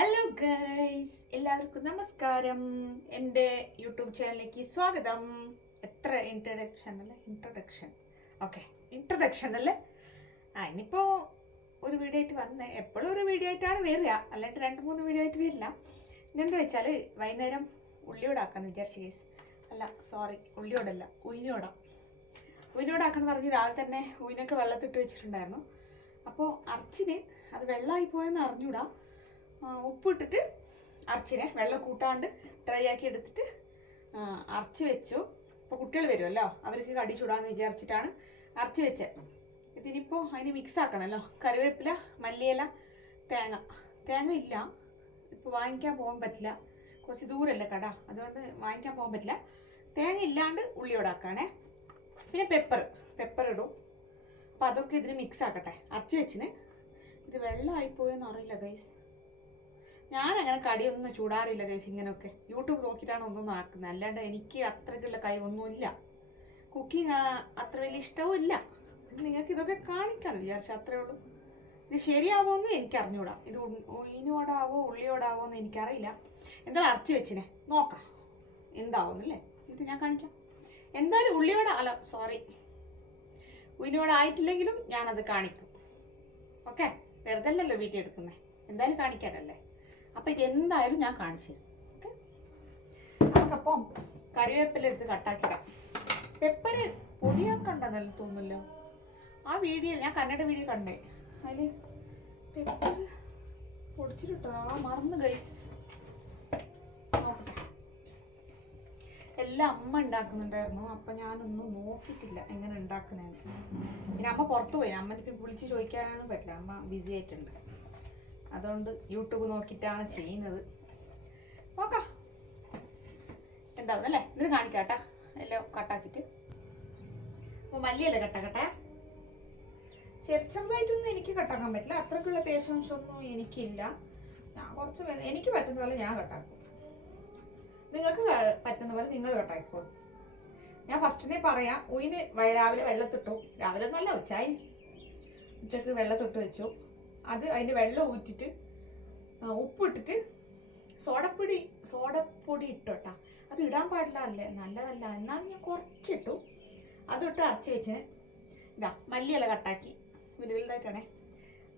Hello guys, എല്ലാവർക്കും നമസ്കാരം. എൻ്റെ യൂട്യൂബ് ചാനലിലേക്ക് സ്വാഗതം. എത്ര ഇൻട്രൊഡക്ഷൻ അല്ലേ. ഇനിയിപ്പോൾ ഒരു വീഡിയോ ആയിട്ട് വന്നേ. എപ്പോഴും ഒരു വീഡിയോ ആയിട്ടാണ് വരിക, അല്ലാണ്ട് 2-3 വീഡിയോ ആയിട്ട് വരില്ല. ഇതെന്താ വെച്ചാൽ വൈകുന്നേരം ഉള്ളിയോടാക്കാന്ന് വിചാരിച്ചു ഗൈസ്. ഉള്ളിയോടല്ല, ഉയിനോടാക്കാന്ന് പറഞ്ഞ് രാവിലെ തന്നെ ഉയിനൊക്കെ വെള്ളത്തിട്ട് വെച്ചിട്ടുണ്ടായിരുന്നു. അപ്പോൾ അർച്ചിന് അത് വെള്ളമായി പോയെന്ന് അറിഞ്ഞൂടാ. ഉപ്പിട്ടിട്ട് അരച്ചിനെ വെള്ളം കൂട്ടാണ്ട് ഡ്രൈ ആക്കി എടുത്തിട്ട് അരച്ച് വെച്ചു. ഇപ്പോൾ കുട്ടികൾ വരുമല്ലോ, അവർക്ക് കടി ചൂടാന്ന് വിചാരിച്ചിട്ടാണ് അരച്ച് വെച്ചത്. ഇതിനിപ്പോൾ അതിന് മിക്സ് ആക്കണമല്ലോ. കറിവേപ്പില, മല്ലിയില, തേങ്ങ ഇല്ല, ഇപ്പോൾ വാങ്ങിക്കാൻ പോകാൻ പറ്റില്ല, കുറച്ച് ദൂരമല്ലേ കട, അതുകൊണ്ട് വാങ്ങിക്കാൻ പോകാൻ പറ്റില്ല. തേങ്ങ ഇല്ലാണ്ട് ഉള്ളിയോടാക്കാണേ. പിന്നെ പെപ്പർ ഇടും. അപ്പോൾ അതൊക്കെ ഇതിന് മിക്സ് ആക്കട്ടെ. അരച്ച് വെച്ചിന് ഇത് വെള്ളമായിപ്പോയെന്ന് അറിയില്ല ഗൈസ്. ഞാനങ്ങനെ കടിയൊന്നും ചൂടാറില്ല ഗൈസ്. ഇങ്ങനെയൊക്കെ യൂട്യൂബ് നോക്കിയിട്ടാണ് ഒന്നും ആക്കുന്നത്, അല്ലാണ്ട് എനിക്ക് അത്രയ്ക്കുള്ള കൈ ഒന്നുമില്ല. കുക്കിംഗ് അത്ര വലിയ ഇഷ്ടവും ഇല്ല. നിങ്ങൾക്ക് ഇതൊക്കെ കാണിക്കാമെന്ന് വിചാരിച്ചു, അത്രേ ഉള്ളൂ. ഇത് ശരിയാവുമെന്ന് എനിക്ക് അറിഞ്ഞൂടാ. ഇത് ഉയിനോടാവോ ഉള്ളിയോടാവോ എന്ന് എനിക്കറിയില്ല. എന്തായാലും അരച്ച് വെച്ചിനെ നോക്കാം എന്താവുന്നല്ലേ. ഇത് ഞാൻ കാണിക്കാം. എന്തായാലും ഉയിനോടായിട്ടില്ലെങ്കിലും ഞാനത് കാണിക്കും. ഓക്കെ, വെറുതെ അല്ലല്ലോ വീഡിയോ എടുക്കുന്നത്, എന്തായാലും കാണിക്കാനല്ലേ. അപ്പം ഇതെന്തായാലും ഞാൻ കാണിച്ചു തരും. ഓക്കെ, നമുക്കപ്പം കറിവേപ്പില എടുത്ത് കട്ടാക്കിടാം. പെപ്പർ പൊടിയാക്കണ്ടെന്നല്ല തോന്നുന്നല്ലോ. ആ വീഡിയോ ഞാൻ കന്നഡ വീഡിയോ കണ്ടേ, അതിൽ പെപ്പർ പൊടിച്ചിട്ടതാ, മറന്നു ഗൈസ്. നോക്കട്ടെ, എല്ലാം അമ്മ ഉണ്ടാക്കുന്നുണ്ടായിരുന്നു, അപ്പം ഞാനൊന്നും നോക്കിയിട്ടില്ല എങ്ങനെ ഉണ്ടാക്കുന്നതെന്ന്. പിന്നെ അമ്മ പുറത്തു പോയി, അമ്മനിപ്പം വിളിച്ച് ചോദിക്കാനൊന്നും പറ്റില്ല, അമ്മ ബിസി ആയിട്ടുണ്ട്. അതുകൊണ്ട് യൂട്യൂബ് നോക്കിയിട്ടാണ് ചെയ്യുന്നത്. നോക്കാം എന്താവുന്നല്ലേ. ഇതിന് കാണിക്കാട്ടാ എല്ലാം കട്ടാക്കിയിട്ട്. അപ്പോൾ മല്ലിയല്ലേ കട്ടാക്കട്ടെ. ചെറുതായിട്ടൊന്നും എനിക്ക് കട്ടാക്കാൻ പറ്റില്ല, അത്രക്കുള്ള പേഷ്യൻസ് ഒന്നും എനിക്കില്ല. ഞാൻ എനിക്ക് പറ്റുന്ന പോലെ ഞാൻ കട്ടാക്കും. നിങ്ങൾക്ക് പറ്റുന്ന പോലെ നിങ്ങൾ കട്ടാക്കിക്കോളൂ. ഞാൻ ഫസ്റ്റിനെ പറയാം. ഉയിന് രാവിലെ വെള്ളത്തിട്ടു, രാവിലെ ഒന്നല്ല ഉച്ചക്ക് വെള്ളത്തിട്ട് വെച്ചു. അത് അതിൻ്റെ വെള്ളം ഊറ്റിട്ട് ഉപ്പിട്ടിട്ട് സോഡപ്പൊടി ഇട്ടോട്ടാ. അത് ഇടാൻ പാടില്ല, അല്ലേ നല്ലതല്ല, എന്നാലും ഞാൻ കുറച്ചിട്ടു. അതിട്ട് അരച്ച് വെച്ചിന്. ഇതാ മല്ലിയില കട്ടാക്കി വലുതായിട്ടാണേ,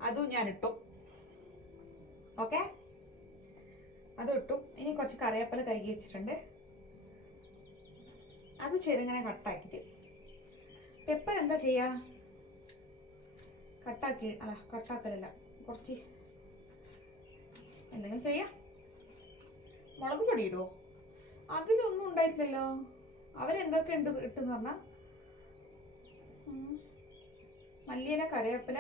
അതും ഞാൻ ഇട്ടു. ഓക്കെ, അതും ഇട്ടു. ഇനി കുറച്ച് കറിവേപ്പില കഴുകി വെച്ചിട്ടുണ്ട്, അത് ചെറുങ്ങനെ കട്ടാക്കിയിട്ട്. പെപ്പർ എന്താ ചെയ്യുക, കട്ടാക്കലല്ല, കുറച്ച് എന്തെങ്കിലും ചെയ്യാം. മുളക് പൊടി ഇടുമോ? അതിലൊന്നും ഉണ്ടായിട്ടില്ലല്ലോ. അവരെന്തൊക്കെ ഉണ്ട് ഇട്ടെന്ന് പറഞ്ഞാൽ മല്ലിയില, കറിവേപ്പില,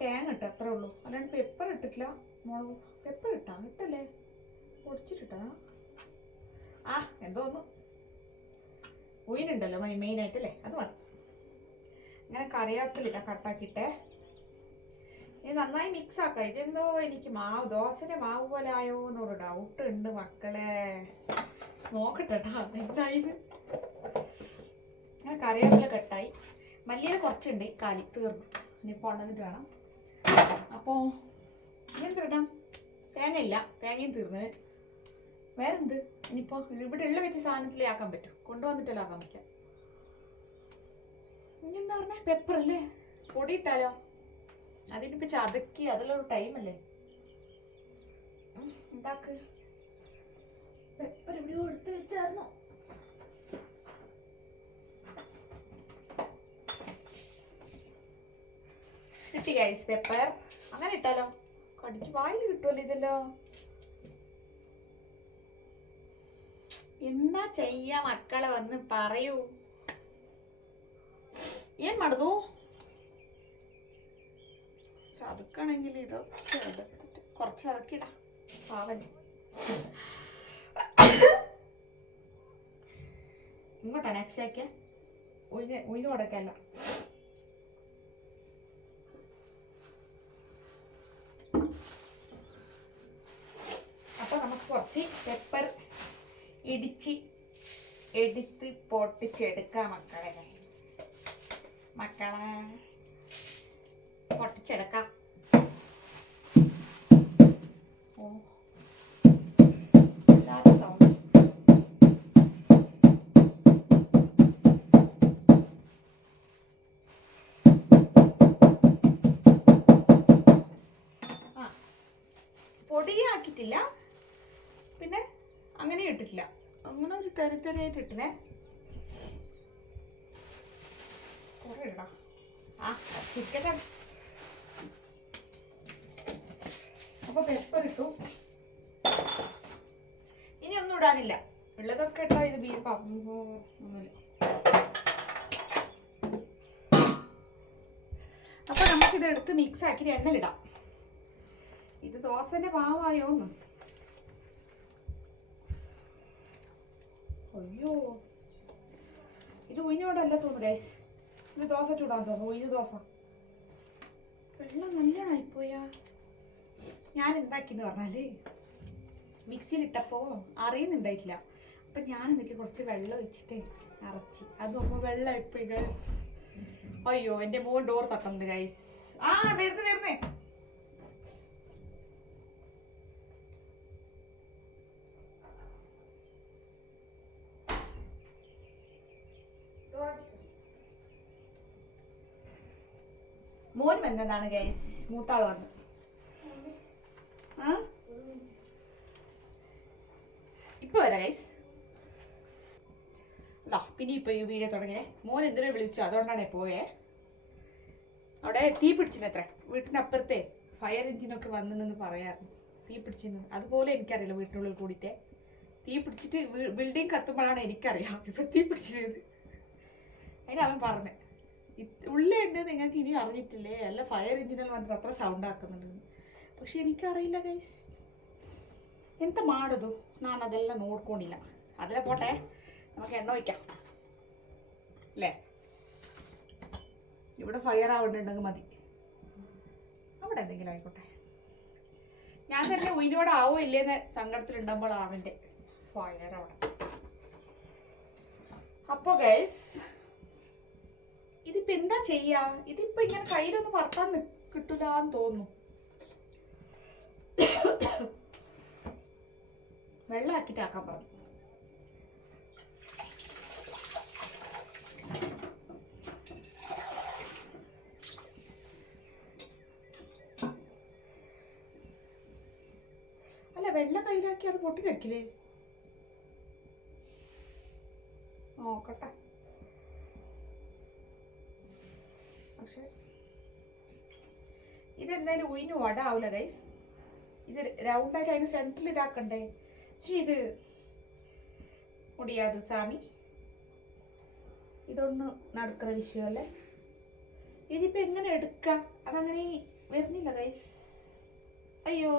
തേങ്ങ ഇട്ട്, അത്രേ ഉള്ളൂ. അല്ലാണ്ട് പെപ്പർ ഇട്ടിട്ടില്ല. പെപ്പർ ഇട്ടല്ലേ, പൊടിച്ചിട്ടാ. എന്തോന്നു ഉയിനുണ്ടല്ലോ മെയിനായിട്ടല്ലേ, അത് മതി. ഇങ്ങനെ കറിവേപ്പില കട്ടാക്കിയിട്ടേ. ഇനി നന്നായി മിക്സ് ആക്കാം. ഇതെന്തോ എനിക്ക് ദോശയുടെ മാവ് പോലെ ആയോ എന്നൊരു ഡൗട്ട് ഉണ്ട് മക്കളെ. നോക്കട്ടെ എന്തായത്. അങ്ങനെ കറിവേപ്പില കട്ടായി. മല്ലിയില കുറച്ചുണ്ട്, കാലി തീർന്നു. ഇനിയിപ്പോൾ ഉണ്ടെന്നിട്ട് വേണം. അപ്പോൾ ഇനിയെന്ത് ഇടാം? തേങ്ങയില്ല, തേങ്ങയും തീർന്ന്. വേറെന്ത് ഇനിയിപ്പോൾ ഇവിടെ ഉള്ള വെച്ച് സാധനത്തിലേ ആക്കാൻ പറ്റും, കൊണ്ടുവന്നിട്ടല്ലോ ആക്കാൻ പറ്റില്ല. ഇനി എന്താ പറഞ്ഞേ, പെപ്പർ അല്ലേ, പൊടി ഇട്ടാലോ. അതിനിപ്പോൾ ചതക്കി അതിലൊരു ടൈമല്ലേ. ഉണ്ടാക്ക്. പെപ്പർ എവിടെയോ എടുത്ത് വെച്ചായിരുന്നു. കിട്ടി ഗൈസ് പെപ്പർ. അങ്ങനെ ഇട്ടാലോ, കടിച്ച് വായിൽ കിട്ടുമല്ലോ ഇതല്ലോ. എന്നാ ചെയ്യാ മക്കളെ, വന്ന് പറയൂ. ಏನ್ ಮಾಡುದು ചതക്കണമെങ്കിൽ ഇതൊക്കെ എടുത്തിട്ട് കുറച്ച് ചതക്കിടാ പാവന്. ഇങ്ങോട്ടാണ് അക്ഷയൊക്കെ ഉയിന് കൊടുക്കല്ല. അപ്പൊ നമുക്ക് കുറച്ച് പെപ്പർ ഇടിച്ച് എടുത്ത് പൊട്ടിച്ചെടുക്കാം മക്കളെ പൊട്ടിച്ചെടുക്കാം. ഓ പൊടിയാക്കിയിട്ടില്ല, പിന്നെ അങ്ങനെ ഇട്ടിട്ടില്ല, അങ്ങനെ ഒരു തരിത്തരയായിട്ട് ഇട്ടിനെ. കുറേ ഇടാ. ചിക്കൻ അപ്പോൾ പെപ്പർ ഇട്ടു. ഇനി ഒന്നും ഇടാനില്ല, ഉള്ളതൊക്കെ ഇട്ടാ ഇത് ബീഫ് ഒന്നുമില്ല. അപ്പോൾ നമുക്കിത് എടുത്ത് മിക്സ് ആക്കി എണ്ണയിലിടാം. ഇത് ദോശന്റെ മാവായോന്ന്. അയ്യോ, ഇത് ഉയിനോടല്ല തോന്നുന്നു ഗൈസ്, ഇത് ദോശ ചൂടാൻ തോന്നുന്നു. ഉയിന് ദോശ. വെള്ളം നല്ലോണം ആയിപ്പോയാ. ഞാൻ എന്താക്കിന്ന് പറഞ്ഞാല് മിക്സിയിലിട്ടപ്പോൾ അറിയുന്നുണ്ടായിട്ടില്ല. അപ്പം ഞാൻ എന്തൊക്കെ കുറച്ച് വെള്ളം ഒഴിച്ചിട്ട് അരച്ചി. അത് നോക്കുമ്പോൾ വെള്ളമായിപ്പോയി ഗൈസ്. അയ്യോ, എൻ്റെ മോൻ ഡോർ തട്ടുന്നുണ്ട് ഗൈസ്. വരുന്നേ. മോന് വന്നതാണ് ഗൈസ്, മൂത്താൾ വന്നു. ഇപ്പൊ വരാം ഗൈസ്. പിന്നെ ഇപ്പൊ ഈ വീഡിയോ തുടങ്ങിയേ. മോൻ എന്തിനോ വിളിച്ചു, അതുകൊണ്ടാണ് പോയേ. അവിടെ തീ പിടിച്ചിനത്ര. വീട്ടിനപ്പുറത്തെ ഫയർ എഞ്ചിനൊക്കെ വന്നെന്ന് പറയാറുണ്ട്. തീ പിടിച്ചെന്ന് അതുപോലെ എനിക്കറിയില്ല. വീട്ടിനുള്ളിൽ കൂടിയിട്ട് തീ പിടിച്ചിട്ട് ബിൽഡിങ് കത്തുമ്പോഴാണ് എനിക്കറിയാം ഇപ്പൊ തീ പിടിച്ചത്. അതിന് അവൻ പറഞ്ഞേ, ഉള്ളുണ്ട് നിങ്ങൾക്ക് ഇനി അറിഞ്ഞിട്ടില്ലേ, അല്ല ഫയർ എഞ്ചിനിൽ വന്നിട്ട് അത്ര സൗണ്ട് ആക്കുന്നുണ്ട്. പക്ഷെ എനിക്കറിയില്ല ഗൈസ്, ಎಂತ ಮಾಡೋದು. ನಾನು ಅದೆಲ್ಲ ನೋಡ್ಕೊಂಡಿಲ್ಲ. ಅದೆಲ್ಲ പോട്ടെ, നമുക്ക് എണ്ണ ഒഴിക്കാം അല്ലേ. ഇവിടെ ഫയർ ആവുന്നുണ്ടെങ്കിൽ മതി, അവിടെ എന്തെങ്കിലും ആയിക്കോട്ടെ. ഞാൻ തന്നെ ഉയിനോട് ആവോ ഇല്ലേന്ന് സങ്കടത്തിലുണ്ടാകുമ്പോഴാണ് അവൻ്റെ ഫയർ അവിടെ. അപ്പോൾ ഗൈസ്, ഇതിപ്പോൾ എന്താ ചെയ്യാ? ഇതിപ്പോൾ ഇങ്ങനെ കയ്യിലൊന്നും പറത്താൻ കിട്ടൂല എന്ന് തോന്നുന്നു. വെള്ളമാക്കിയിട്ടാക്കാൻ പറഞ്ഞു. അല്ല, വെള്ളം കയ്യിലാക്കി അത് പൊട്ടി തെക്കില്ലേ? നോക്കട്ടെ. പക്ഷെ ഇതെന്തായാലും ഉയിന് വടാവൂല ഗൈസ്. ഇത് റൗണ്ടായിട്ട് അതിന് സെൻറ്ററിൽ ഇതാക്കണ്ടേ. ഇത് മുടിയാത് സാമി, ഇതൊന്ന് നടക്കുന്ന വിഷയമല്ലേ. ഇതിപ്പോ എങ്ങനെ എടുക്കാം? അതങ്ങനെ വരുന്നില്ല ഗൈസ്. അയ്യോ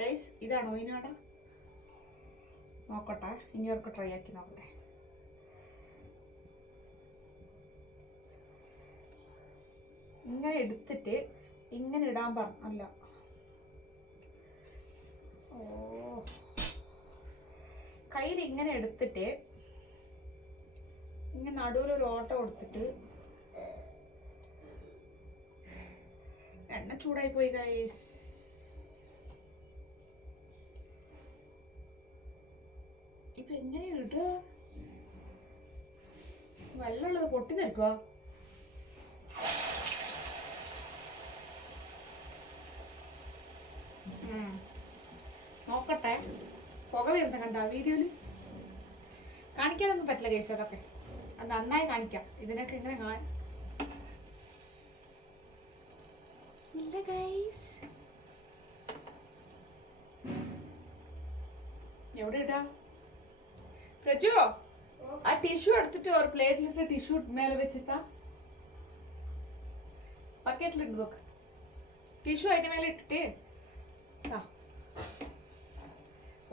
ഗൈസ്, ഇതാണോ ഉയിന് വട? നോക്കട്ടെ, ഇനി അവർക്ക് ട്രൈ ആക്കി നോക്കട്ടെ. ഇങ്ങനെ എടുത്തിട്ട് ഇങ്ങനെ ഇടാൻ അല്ല. ഓ, കയ്യിൽ ഇങ്ങനെ എടുത്തിട്ട് ഇങ്ങനെ നടുവിലൊരു ഓട്ട കൊടുത്തിട്ട്. എണ്ണ ചൂടായി പോയി ഗൈസ്. ഇപ്പൊ എങ്ങനെ ഇടുക? വെള്ളമുള്ളത് പൊട്ടി നിൽക്കുക. നോക്കട്ടെ, പുക വരുന്ന കണ്ട വീഡിയോയില്. കാണിക്കാനൊന്നും പറ്റില്ല ഗൈസ്, അതൊക്കെ അത് നന്നായി കാണിക്കാം. ഇതിനൊക്കെ ഇങ്ങനെ ഇല്ല ഗൈസ്. എവിടെ ഇടാ? പ്രജു, ആ ടിഷ്യൂ എടുത്തിട്ട് ഒരു പ്ലേറ്റിലിട്ട് ടിഷ്യൂ മേലെ വെച്ചിട്ടാ ബക്കറ്റിലിട്ട് നോക്ക്. ടിഷ്യൂ അതിന്റെ മേലെ ഇട്ടിട്ട്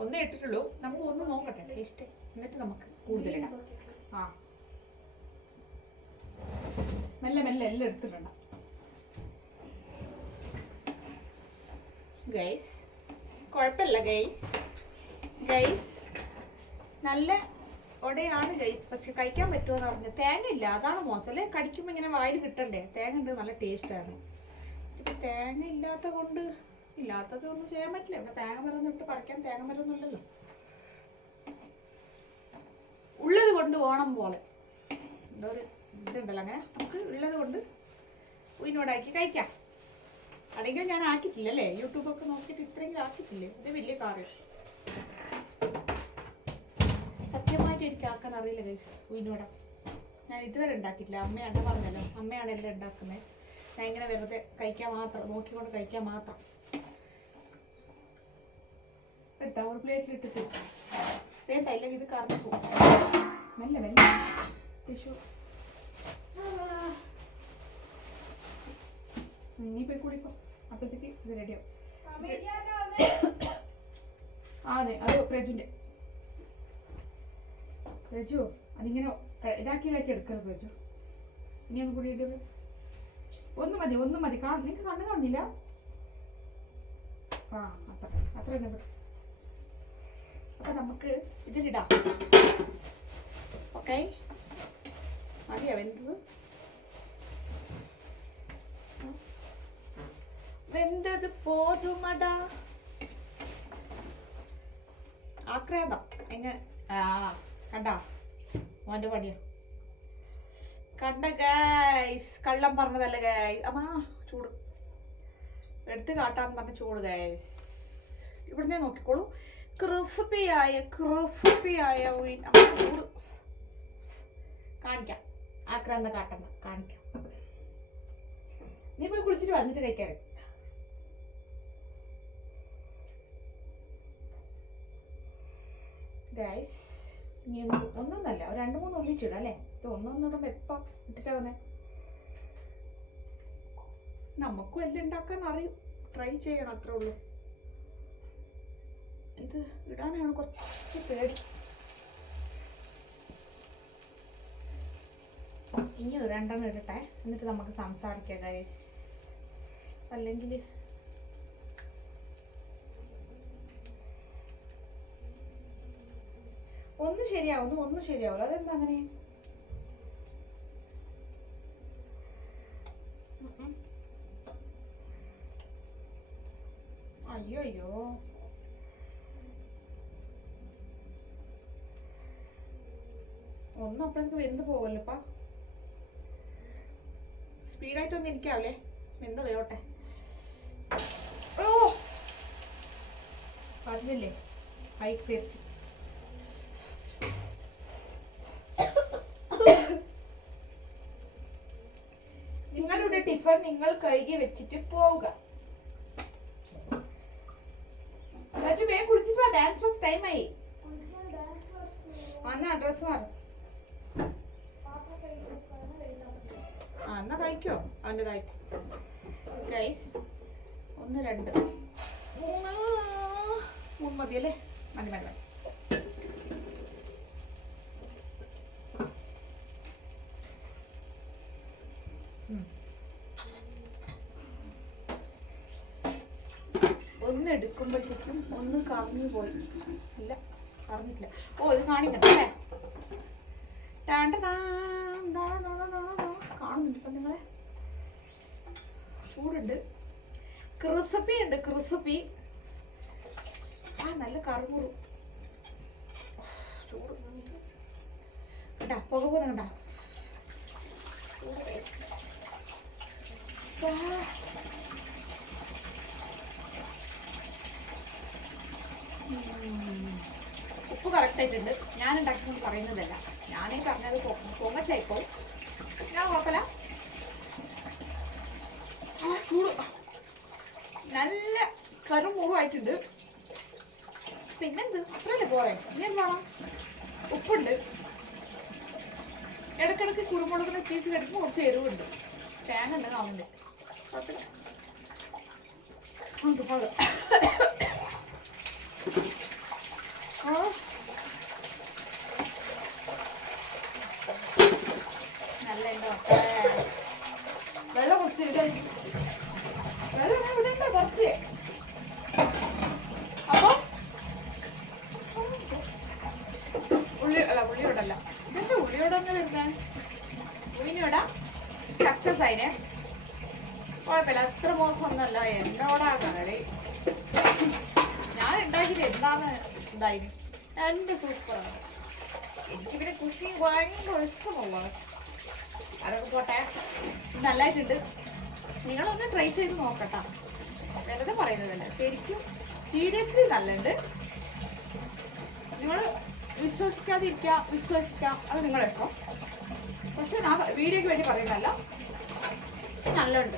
ഒന്നേ ഇട്ടിട്ടുള്ളൂ. നമുക്ക് ഒന്ന് നോക്കട്ടെ ടേസ്റ്റ്, എന്നിട്ട് നമുക്ക് കൂടുതലിടാം. മെല്ലെ മെല്ലെ എല്ലാം എടുത്തിട്ടുണ്ട ഗൈസ്. കുഴപ്പമില്ല ഗൈസ്. ഗൈസ് നല്ല ഒടയാണ് ഗൈസ്, പക്ഷെ കഴിക്കാൻ പറ്റുമോ എന്ന് പറഞ്ഞു. തേങ്ങ ഇല്ല, അതാണ് മോശം അല്ലേ. കടിക്കുമ്പോൾ ഇങ്ങനെ വായിൽ കിട്ടണ്ടേ. തേങ്ങ ഉണ്ട്, നല്ല ടേസ്റ്റായിരുന്നു. ഇപ്പം തേങ്ങ ഇല്ലാത്തത് ഒന്നും ചെയ്യാൻ പറ്റില്ല. ഇവിടെ തേങ്ങ മരം ഇട്ട് പറിക്കാൻ തേങ്ങ മരമൊന്നും ഇല്ലല്ലോ. ഉള്ളത് കൊണ്ട് ഓണം പോലെ എന്തോ ഒരു ഇതുണ്ടല്ലോ. അങ്ങനെ നമുക്ക് ഉള്ളത് കൊണ്ട് ഉയിനോടാക്കി കഴിക്കാം. അതെങ്കിലും ഞാൻ ആക്കിയിട്ടില്ല അല്ലേ, യൂട്യൂബൊക്കെ നോക്കിയിട്ട് ഇത്രയെങ്കിലും ആക്കിയിട്ടില്ലേ. ഇത് വലിയ കാറ്. സത്യമായിട്ട് എനിക്ക് ആക്കാൻ അറിയില്ല ഗൈസ് ഉഴുന്നുവട. ഞാൻ ഇതുവരെ ഉണ്ടാക്കിയിട്ടില്ല. അമ്മയാണ് പറഞ്ഞല്ലോ, അമ്മയാണ് എല്ലാം ഉണ്ടാക്കുന്നത്. ഞാൻ ഇങ്ങനെ വെറുതെ കഴിക്കാൻ മാത്രം, നോക്കിക്കൊണ്ട് കഴിക്കാൻ മാത്രം. എടുത്താ ഒരു പ്ലേറ്റിലിട്ടിട്ട് വേണ്ട, ഇല്ലെങ്കിൽ ഇത് കറന്നു പോകും. മെല്ലെ മെല്ലെ ടിഷ്യൂ. നീ പോയി കൂടിപ്പോ, അപ്പോഴത്തേക്ക് ഇത് റെഡിയാവും. അതെ, അത് പ്രജുൻ്റെ. പ്രജു അതിങ്ങനെ ഇതാക്കി എടുക്കരുത് പ്രജു. ഇനി ഒന്ന് കൂടി ഇട്ടത് ഒന്ന് മതി, ഒന്ന് മതി. നിങ്ങൾക്ക് കണ്ണു കാണുന്നില്ല? ആ അത്ര അത്ര തന്നെ. അപ്പൊ നമുക്ക് ഇതിലിടാം. ഓക്കെ, മതിയാ വെന്തത്? വെന്തത് പോതുമടാ. ആക്രാന്തം എങ്ങനെ കണ്ടാ മോന്റെ പണിയാ. കണ്ട ഗൈസ്, കള്ളം പറഞ്ഞതല്ല ഗൈസ്. അമ്മാ ചൂട് എടുത്ത് കാട്ടാന്ന് പറഞ്ഞ ചൂട് ഗൈസ്. ഇവിടുന്ന് നോക്കിക്കോളൂ, ക്രിസ്പിയായ ചൂട്. കാണിക്കാം, ആക്രാന്തം കാട്ടണ്ട, കാണിക്കാം. നീ പോയി കുളിച്ചിട്ട് വന്നിട്ട് കഴിക്കാറ്. ഗൈസ് ഇനി ഒന്നൊന്നല്ല, ഒരു 2-3 ഒന്നിച്ചിടാം അല്ലേ. ഇത് ഒന്നൊന്നിടുമ്പോ എപ്പം ഇട്ടിട്ടാവുന്നേ. നമുക്കും എല്ലാം ഉണ്ടാക്കാൻ അറിയും, ട്രൈ ചെയ്യണം, അത്രേ ഉള്ളൂ. ഇത് ഇടാനാണ് കുറച്ച് പേടി. ഇനി 2 ഇടട്ടെ, എന്നിട്ട് നമുക്ക് സംസാരിക്കാം ഗൈസ്. അല്ലെങ്കിൽ ഒന്ന് ശരിയാവുന്നു, ഒന്ന് ശരിയാവില്ല. അതെന്താ അങ്ങനെ? അയ്യോ അയ്യോ, ഒന്നും അപ്പോഴേക്ക് വെന്ത് പോവല്ലോ. ഇപ്പ സ്പീഡായിട്ടൊന്നും ഇരിക്കാവല്ലേ, വെന്ത് വേവട്ടെ. ഓ പറഞ്ഞില്ലേ, ഹൈക്ക് തീർച്ച. നിങ്ങളുടെ ടിഫൻ നിങ്ങൾ കഴുകി വെച്ചിട്ട് പോവുക. രാജു വേഗം കുളിച്ചിട്ട് വാ, ഡാൻസ് ക്ലാസ് ടൈമായി. എന്നാ ഡ്രസ് മാറും. എന്നാ കഴിക്കോ അവൻ്റെ കഴിക്കും ഗൈസ്. 1 2 3 മതിയല്ലേ? മതി മതി മതി. ഒന്ന് എടുക്കുമ്പോഴത്തേക്കും ഒന്ന് കറങ്ങി പോയി. ഇല്ല, കറങ്ങിട്ടില്ല. ഓ, ഇത് കാണിക്കട്ടെ അല്ലേ? കാണുന്നുണ്ട് ഇപ്പം നിങ്ങളെ? ചൂടുണ്ട്, ക്രിസ്പി ഉണ്ട്, ക്രിസ്പി. നല്ല കറുമുറു ചൂട് കണ്ടാ, പുക പോകുന്ന കണ്ടാ. ഉപ്പ് കറക്റ്റായിട്ടുണ്ട്. ഞാൻ ഉണ്ടാക്കിക്കൊണ്ട് പറയുന്നതല്ല, ഞാനേ പറഞ്ഞത് പൊങ്ങച്ചായിപ്പോ. ഞാൻ കുഴപ്പമില്ല. ചൂട് നല്ല കറുമുറുവായിട്ടുണ്ട്. പിന്നെന്ത്, അത്രയല്ലേ പോരെ? ഇനി എന്ത് വേണം? ഉപ്പുണ്ട്, ഇടയ്ക്കിടയ്ക്ക് കുരുമുളകിന് പീച്ച് കടിക്കുമ്പോൾ കുറച്ച് എരിവുണ്ട്. തേങ്ങ ഉണ്ട് കാണുന്നുണ്ട്. കുഴപ്പമില്ല. നല്ല ഉണ്ട് മക്കളെ. വെള്ളം കുറച്ച് വെള്ളം ഇവിടെയുണ്ട് കുറച്ച്. അപ്പൊ ഉള്ളിയോടല്ല, ഇതെന്താ ഉള്ളിയോടൊന്നും വരുന്നത്? ഉള്ളിയോട സക്സസ് ആയിനെ. കുഴപ്പമില്ല, അത്ര മോശമൊന്നുമല്ല. എന്നോടാ കളി. ഞാൻ ഉണ്ടാക്കിയത് എന്താന്ന് ഇതായി രണ്ട് സൂപ്പറാണ്. എനിക്ക് പിന്നെ കുക്കിങ് ഭയങ്കര ഇഷ്ടമുള്ളതാണ്. അതൊക്കെ പോട്ടെ, നല്ലതായിട്ടുണ്ട്. നിങ്ങളൊന്ന് ട്രൈ ചെയ്ത് നോക്കട്ടാ. വെറുതെ പറയുന്നതല്ല, ശരിക്കും സീരിയസ്ലി നല്ലുണ്ട്. നിങ്ങൾ വിശ്വസിക്കാതിരിക്കുക, വിശ്വസിക്കാം, അത് നിങ്ങളുടെ ഇഷ്ടം. പക്ഷെ ഞാൻ വീഡിയോയ്ക്ക് വേണ്ടി പറയുന്നതല്ല, നല്ലുണ്ട്.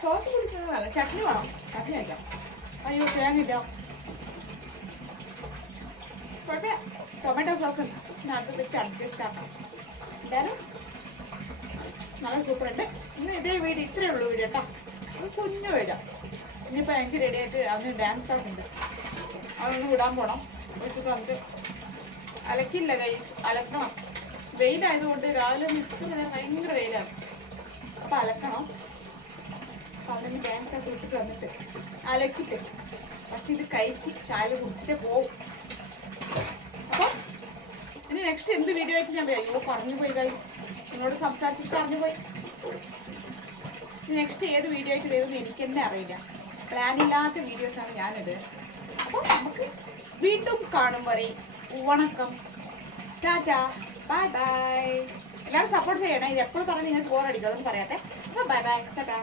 സോസ് കുടിക്കുന്നത് നല്ല. ചട്നി വേണം, ചട്നി വയ്ക്കാം. അയ്യോ തേങ്ങില്ല. പക്ഷേ ടൊമാറ്റോ സോസ് ഉണ്ട്, അതിനകത്ത് വെച്ച് അഡ്ജസ്റ്റ് ആക്കാം. എന്തായാലും നല്ല സൂപ്പറുണ്ട്. ഇന്ന് ഇതേ വീഡിയോ, ഇത്രയേ ഉള്ളൂ വീഡിയോ കേട്ടോ. അത് കുഞ്ഞു വീഡിയോ. ഇനിയിപ്പോൾ എനിക്ക് റെഡി ആയിട്ട് അതിന് ഡാൻസ് ക്ലാസ് ഉണ്ട്, അതൊന്ന് വിടാൻ പോകണം. വെച്ചിട്ട് വന്നിട്ട് അലക്കില്ല ഗൈസ്, അലക്കണം. വെയിലായതുകൊണ്ട് രാവിലെ നിൽക്കുന്നത് ഭയങ്കര വെയിലാണ്, അപ്പോൾ അലക്കണം. അപ്പോൾ അതിന് ഡാൻസ് ക്ലാസ് വിട്ടിട്ട് വന്നിട്ട് അലക്കിട്ട് പക്ഷെ ഇത് കഴിച്ച് ചായ കുടിച്ചിട്ടേ പോവും. അപ്പോൾ ഇനി നെക്സ്റ്റ് എന്ത് വീഡിയോ ആയിട്ട് ഞാൻ അയ്യോ പറഞ്ഞു പോയി ഗൈസ്, നിങ്ങളോട് സംസാരിച്ചിട്ട് പറഞ്ഞു പോയി. നെക്സ്റ്റ് ഏത് വീഡിയോ ആയിട്ട് വരുമെന്ന് എനിക്ക് തന്നെ അറിയില്ല. പ്ലാനില്ലാത്ത വീഡിയോസാണ് ഞാനിത്. അപ്പോൾ നമുക്ക് വീണ്ടും കാണും വരെ വണക്കം, ടാറ്റാ, ബൈ ബൈ. എല്ലാവരും സപ്പോർട്ട് ചെയ്യണേ. ഇത് എപ്പോഴും പറഞ്ഞ് നിങ്ങൾക്ക് ബോറടിക്കും, അതൊന്നും പറയാത്തെ. അപ്പോൾ ബൈ ബൈ, ടാറ്റാ.